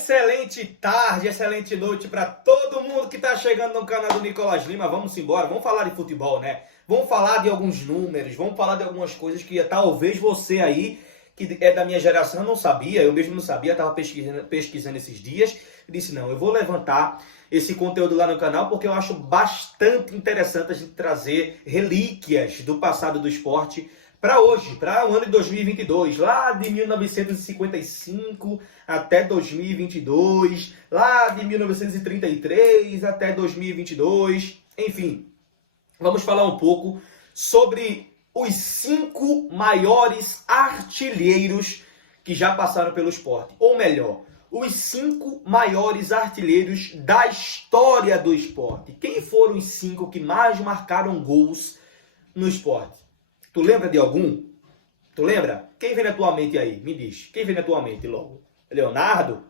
Excelente tarde, excelente noite para todo mundo que está chegando no canal do Nicolas Lima. Vamos embora, vamos falar de futebol, né? Vamos falar de alguns números, vamos falar de algumas coisas que talvez você aí, que é da minha geração, não sabia. Eu mesmo não sabia, estava pesquisando esses dias. E disse, não, eu vou levantar esse conteúdo lá no canal porque eu acho bastante interessante a gente trazer relíquias do passado do esporte para hoje, para o ano de 2022, lá de 1955 até 2022, lá de 1933 até 2022, enfim. Vamos falar um pouco sobre os 5 maiores artilheiros que já passaram pelo esporte. Ou melhor, os 5 maiores artilheiros da história do esporte. Quem foram os 5 que mais marcaram gols no esporte? Tu lembra de algum? Tu lembra? Quem vem na tua mente aí? Me diz. Quem vem na tua mente logo? Leonardo?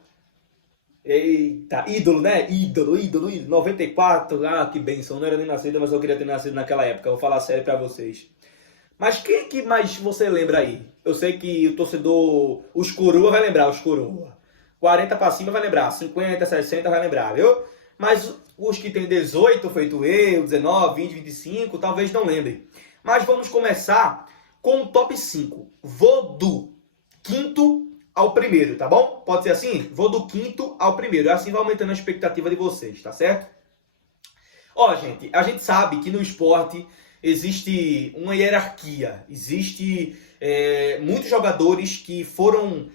Eita, ídolo, né? Ídolo. 94, que bênção. Não era nem nascido, mas eu queria ter nascido naquela época. Eu vou falar sério pra vocês. Mas quem que mais você lembra aí? Eu sei que o torcedor, os coroa vai lembrar, os coroa. 40 pra cima vai lembrar, 50, 60 vai lembrar, viu? Mas os que tem 18, feito eu, 19, 20, 25, talvez não lembrem. Mas vamos começar com o top 5. Vou do quinto ao primeiro, tá bom? Pode ser assim? Vou do quinto ao primeiro. Assim vai aumentando a expectativa de vocês, tá certo? Ó, gente, a gente sabe que no esporte existe uma hierarquia. Existe muitos jogadores que foram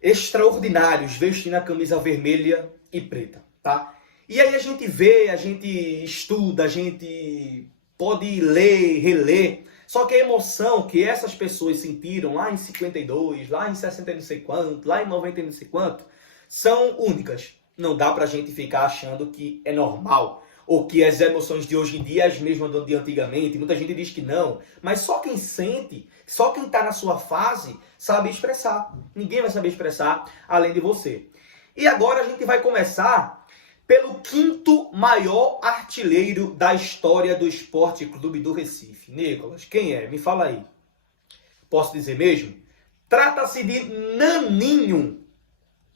extraordinários vestindo a camisa vermelha e preta, tá? E aí a gente vê, a gente estuda, a gente pode ler, reler, só que a emoção que essas pessoas sentiram lá em 52, lá em 60 não sei quanto, lá em 90 não sei quanto, são únicas. Não dá pra gente ficar achando que é normal, ou que as emoções de hoje em dia é as mesmas de antigamente. Muita gente diz que não, mas só quem sente, só quem tá na sua fase, sabe expressar. Ninguém vai saber expressar além de você. E agora a gente vai começar pelo quinto maior artilheiro da história do Esporte Clube do Recife. Nicolas, quem é? Me fala aí. Posso dizer mesmo? Trata-se de Naninho.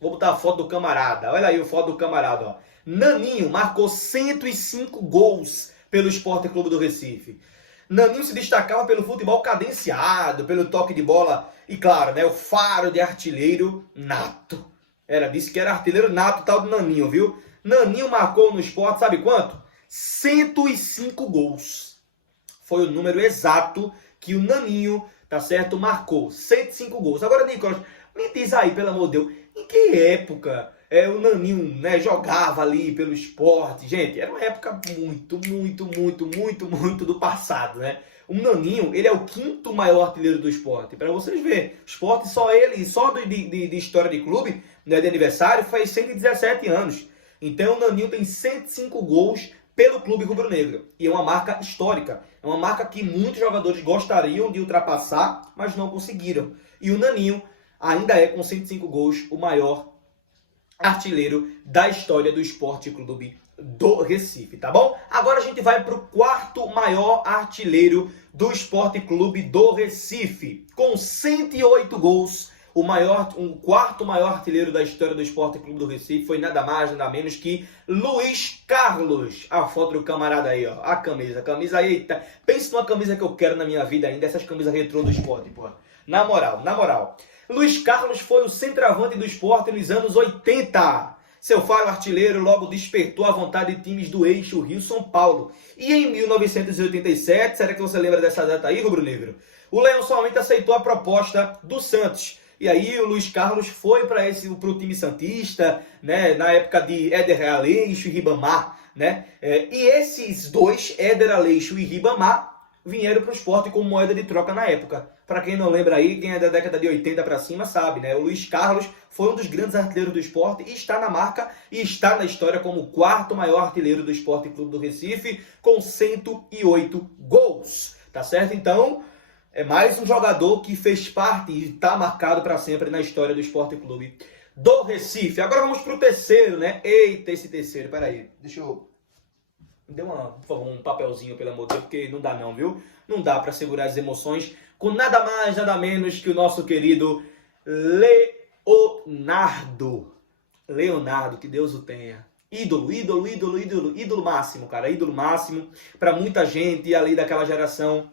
Vou botar a foto do camarada. Olha aí a foto do camarada. Ó. Naninho marcou 105 gols pelo Esporte Clube do Recife. Naninho se destacava pelo futebol cadenciado, pelo toque de bola e, claro, né, o faro de artilheiro nato. Disse que era artilheiro nato tal do Naninho, viu? Naninho marcou no esporte, sabe quanto? 105 gols. Foi o número exato que o Naninho, tá certo, marcou. 105 gols. Agora, Nicolas, me diz aí, pelo amor de Deus, em que época o Naninho, né, jogava ali pelo esporte? Gente, era uma época muito do passado, né? O Naninho, ele é o quinto maior artilheiro do esporte. Para vocês verem, o esporte, só ele, só de história de clube, né, de aniversário, faz 117 anos. Então o Naninho tem 105 gols pelo clube rubro-negro. E é uma marca histórica. É uma marca que muitos jogadores gostariam de ultrapassar, mas não conseguiram. E o Naninho ainda é, com 105 gols, o maior artilheiro da história do Esporte Clube do Recife, tá bom? Agora a gente vai para o quarto maior artilheiro do Esporte Clube do Recife. Com 108 gols, o quarto maior artilheiro da história do Esporte Clube do Recife foi nada mais, nada menos que Luiz Carlos. A foto do camarada aí, ó. A camisa, eita. Pensa numa camisa que eu quero na minha vida ainda, essas camisas retrô do esporte, pô. Na moral. Luiz Carlos foi o centroavante do esporte nos anos 80. Seu faro artilheiro logo despertou a vontade de times do eixo Rio-São Paulo. E em 1987, será que você lembra dessa data aí, rubro-negro? O Leão somente aceitou a proposta do Santos. E aí o Luiz Carlos foi para o time santista, né, na época de Éder Aleixo e Ribamar, né? E esses dois, Éder Aleixo e Ribamar, vieram para o esporte como moeda de troca na época. Para quem não lembra aí, quem é da década de 80 para cima sabe, né? O Luiz Carlos foi um dos grandes artilheiros do esporte e está na marca e está na história como o quarto maior artilheiro do Esporte Clube do Recife, com 108 gols. Tá certo? Então, é mais um jogador que fez parte e está marcado para sempre na história do Esporte Clube do Recife. Agora vamos para o terceiro, né? Eita, esse terceiro, peraí. Deixa eu... Me dê por favor, um papelzinho, pelo amor de Deus, porque não dá não, viu? Não dá para segurar as emoções com nada mais, nada menos que o nosso querido Leonardo. Leonardo, que Deus o tenha. Ídolo, ídolo, ídolo, ídolo, ídolo máximo, cara. Ídolo máximo para muita gente ali daquela geração,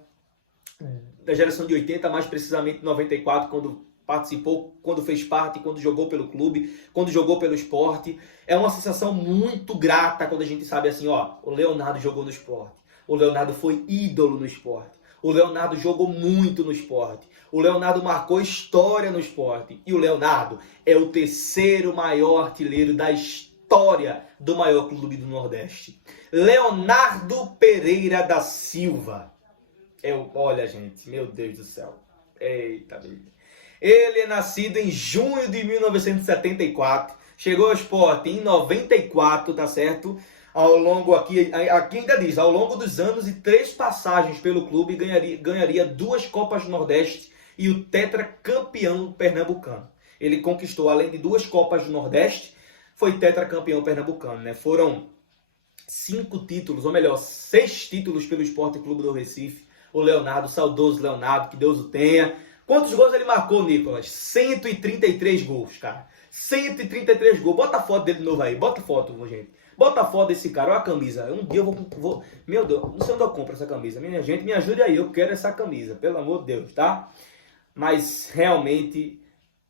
da geração de 80, mais precisamente 94, quando participou, quando fez parte, quando jogou pelo clube, quando jogou pelo esporte. É uma sensação muito grata quando a gente sabe assim, ó, o Leonardo jogou no esporte. O Leonardo foi ídolo no esporte. O Leonardo jogou muito no esporte. O Leonardo marcou história no esporte. E o Leonardo é o terceiro maior artilheiro da história do maior clube do Nordeste. Leonardo Pereira da Silva. Olha, gente, meu Deus do céu. Eita, beleza. Ele é nascido em junho de 1974. Chegou ao esporte em 94, tá certo? Ao longo, aqui ainda diz, ao longo dos anos e 3 passagens pelo clube, ganharia 2 Copas do Nordeste e o tetracampeão pernambucano. Ele conquistou, além de 2 Copas do Nordeste, foi tetracampeão pernambucano, né? Foram 5 títulos, ou melhor, 6 títulos pelo Sport Clube do Recife. O Leonardo, saudoso Leonardo, que Deus o tenha. Quantos gols ele marcou, Nicolas? 133 gols, cara. 133 gols. Bota a foto dele de novo aí. Bota a foto, gente. Bota a foto desse cara. Olha a camisa. Um dia eu vou... Meu Deus, não sei onde eu compro essa camisa. Minha gente, me ajude aí. Eu quero essa camisa. Pelo amor de Deus, tá? Mas, realmente,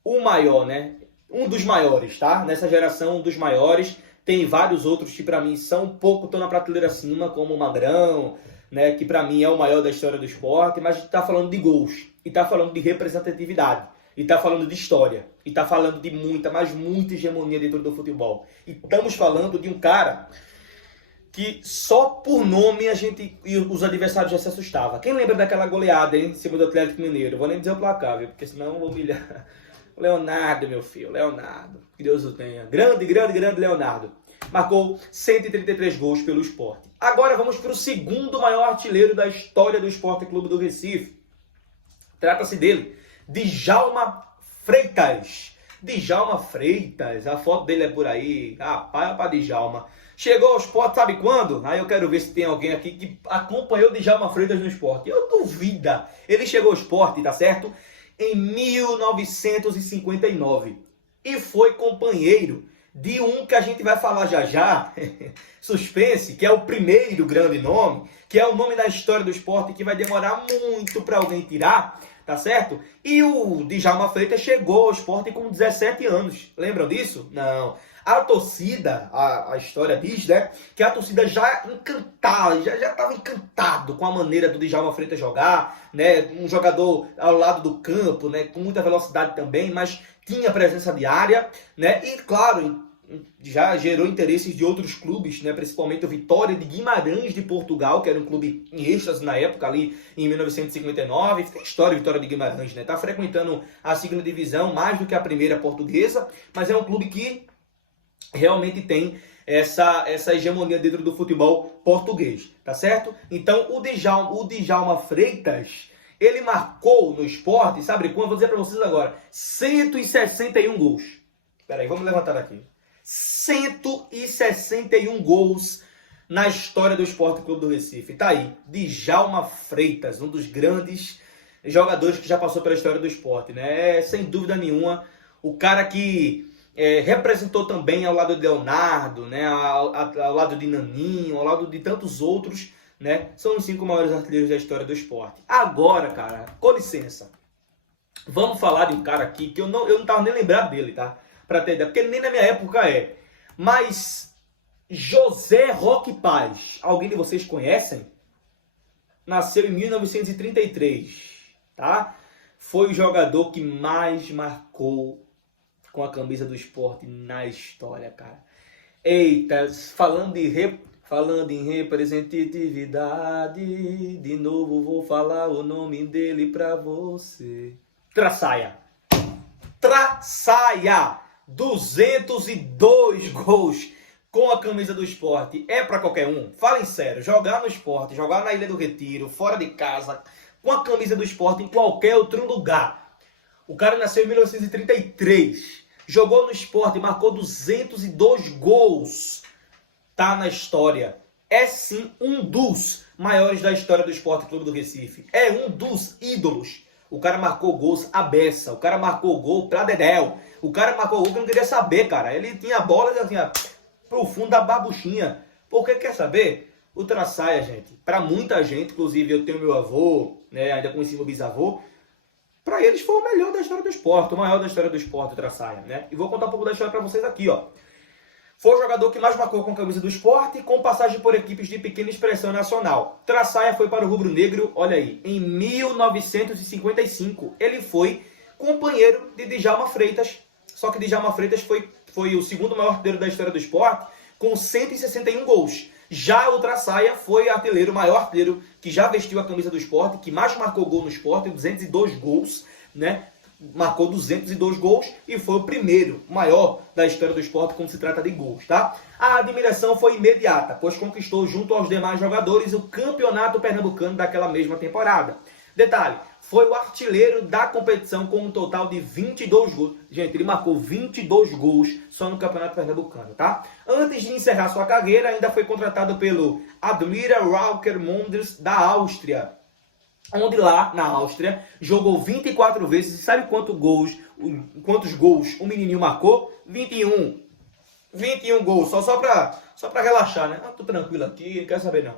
o maior, né? Um dos maiores, tá? Nessa geração, um dos maiores. Tem vários outros que, pra mim, são um pouco... Estão na prateleira acima, como o Magrão, né? Que, pra mim, é o maior da história do esporte. Mas a gente tá falando de gols. E tá falando de representatividade. E tá falando de história. E tá falando de muita, mas muita hegemonia dentro do futebol. E estamos falando de um cara que só por nome a gente e os adversários já se assustavam. Quem lembra daquela goleada, hein, em cima do Atlético Mineiro? Eu vou nem dizer o placar, viu? Porque senão eu vou humilhar. Leonardo, meu filho. Leonardo. Que Deus o tenha. Grande, grande, grande Leonardo. Marcou 133 gols pelo Sport. Agora vamos para o segundo maior artilheiro da história do Sport Clube do Recife. Trata-se dele, Djalma Freitas. Djalma Freitas, a foto dele é por aí. Rapaz, para Djalma. Chegou ao esporte, sabe quando? Aí eu quero ver se tem alguém aqui que acompanhou Djalma Freitas no esporte. Eu duvido. Ele chegou ao esporte, tá certo? Em 1959. E foi companheiro de um que a gente vai falar já já. Suspense, que é o primeiro grande nome, que é o nome da história do esporte que vai demorar muito para alguém tirar, tá certo? E o Djalma Freitas chegou ao esporte com 17 anos. Lembram disso? Não. A torcida, a história diz, né, que a torcida já encantada, já estava encantado com a maneira do Djalma Freitas jogar, né, um jogador ao lado do campo, né, com muita velocidade também, mas tinha presença de área, né, e claro, já gerou interesses de outros clubes, né, principalmente o Vitória de Guimarães de Portugal, que era um clube em êxtase na época, ali em 1959. Tem história Vitória de Guimarães, né? Tá frequentando a segunda divisão mais do que a primeira portuguesa, mas é um clube que realmente tem essa hegemonia dentro do futebol português, tá certo? Então o Djalma Freitas, ele marcou no esporte, sabe quanto? Vou dizer para vocês agora, 161 gols. Peraí, vamos levantar daqui. 161 gols na história do Sport Clube do Recife. Tá aí, Djalma Freitas, um dos grandes jogadores que já passou pela história do esporte, né? Sem dúvida nenhuma, o cara que representou também ao lado de Leonardo, né? Ao lado de Naninho, ao lado de tantos outros, né? São os 5 maiores artilheiros da história do esporte. Agora, cara, com licença, vamos falar de um cara aqui que eu não tava nem lembrado dele, tá? Pra ter ideia, porque nem na minha época é. Mas José Roque Paz, alguém de vocês conhecem? Nasceu em 1933, tá? Foi o jogador que mais marcou com a camisa do esporte na história, cara. Eita, falando em representatividade, de novo vou falar o nome dele pra você. Traçaia. 202 gols com a camisa do esporte. É pra qualquer um? Falem sério, jogar no esporte, jogar na Ilha do Retiro, fora de casa, com a camisa do esporte em qualquer outro lugar. O cara nasceu em 1933, jogou no esporte, marcou 202 gols. Tá na história. É sim um dos maiores da história do Sport Clube do Recife. É um dos ídolos. O cara marcou gols à beça. O cara marcou gol pra dedéu. O cara marcou o gol que não queria saber, cara. Ele tinha a bola e tinha pro fundo da barbuchinha. Porque quer saber? O Traçaia, gente, para muita gente, inclusive eu tenho meu avô, né, ainda conheci meu bisavô, para eles foi o melhor da história do esporte, o maior da história do esporte, o Traçaia, né? E vou contar um pouco da história para vocês aqui, ó. Foi o jogador que mais marcou com a camisa do esporte, com passagem por equipes de pequena expressão nacional. Traçaia foi para o rubro-negro, olha aí, em 1955. Ele foi companheiro de Djalma Freitas, só que Djalma Freitas foi o segundo maior artilheiro da história do esporte, com 161 gols. Já o Traçaia foi artilheiro, o maior artilheiro que já vestiu a camisa do esporte, que mais marcou gol no esporte, 202 gols, né? Marcou 202 gols e foi o primeiro maior da história do esporte quando se trata de gols, tá? A admiração foi imediata, pois conquistou junto aos demais jogadores o campeonato pernambucano daquela mesma temporada. Detalhe, foi o artilheiro da competição com um total de 22 gols. Gente, ele marcou 22 gols só no campeonato pernambucano, tá? Antes de encerrar sua carreira, ainda foi contratado pelo Admira Wacker Monders da Áustria, onde lá, na Áustria, jogou 24 vezes. E sabe quantos gols o menininho marcou? 21. 21 gols, só pra relaxar, né? Ah, tô tranquilo aqui, não quero saber não.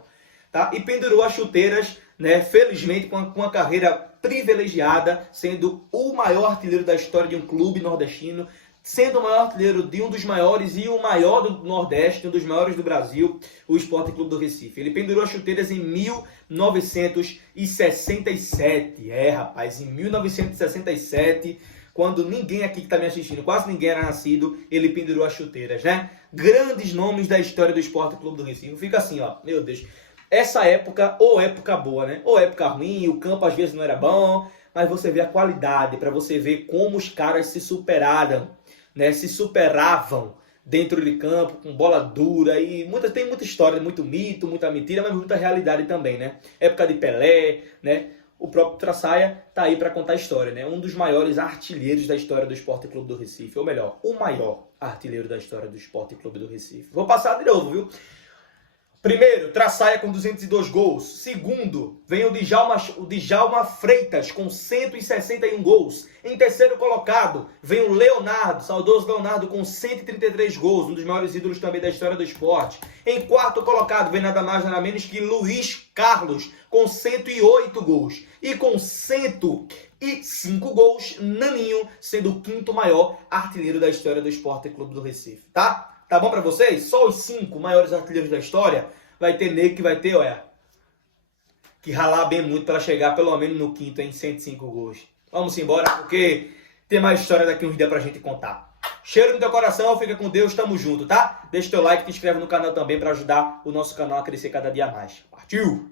Tá? E pendurou as chuteiras, né? Felizmente, com uma carreira privilegiada, sendo o maior artilheiro da história de um clube nordestino, sendo o maior artilheiro de um dos maiores e o maior do Nordeste, um dos maiores do Brasil, o Sport Clube do Recife. Ele pendurou as chuteiras em 1967. É, rapaz, em 1967, quando ninguém aqui que está me assistindo, quase ninguém era nascido, ele pendurou as chuteiras, né? Grandes nomes da história do Sport Clube do Recife. Fica assim, ó, meu Deus. Essa época, ou época boa, né? Ou época ruim, o campo às vezes não era bom, mas você vê a qualidade, para você ver como os caras se superaram, né? Se superavam dentro de campo, com bola dura, e tem muita história, muito mito, muita mentira, mas muita realidade também, né? Época de Pelé, né? O próprio Traçaia tá aí para contar a história, né? Um dos maiores artilheiros da história do Sport Clube do Recife, ou melhor, o maior artilheiro da história do Sport Clube do Recife. Vou passar de novo, viu? Primeiro, Traçaia com 202 gols. Segundo, vem o Djalma Freitas com 161 gols. Em terceiro colocado, vem o Leonardo, saudoso Leonardo, com 133 gols, um dos maiores ídolos também da história do esporte. Em quarto colocado, vem nada mais nada menos que Luiz Carlos, com 108 gols. E com 105 gols, Naninho, sendo o quinto maior artilheiro da história do Sport Clube do Recife, tá? Tá bom pra vocês? Só os 5 maiores artilheiros da história. Vai ter nego que vai ter, olha, que ralar bem muito para chegar pelo menos no quinto em 105 gols. Vamos embora, porque tem mais história daqui uns dias pra gente contar. Cheiro no teu coração, fica com Deus, tamo junto, tá? Deixa teu like, te inscreve no canal também para ajudar o nosso canal a crescer cada dia mais. Partiu!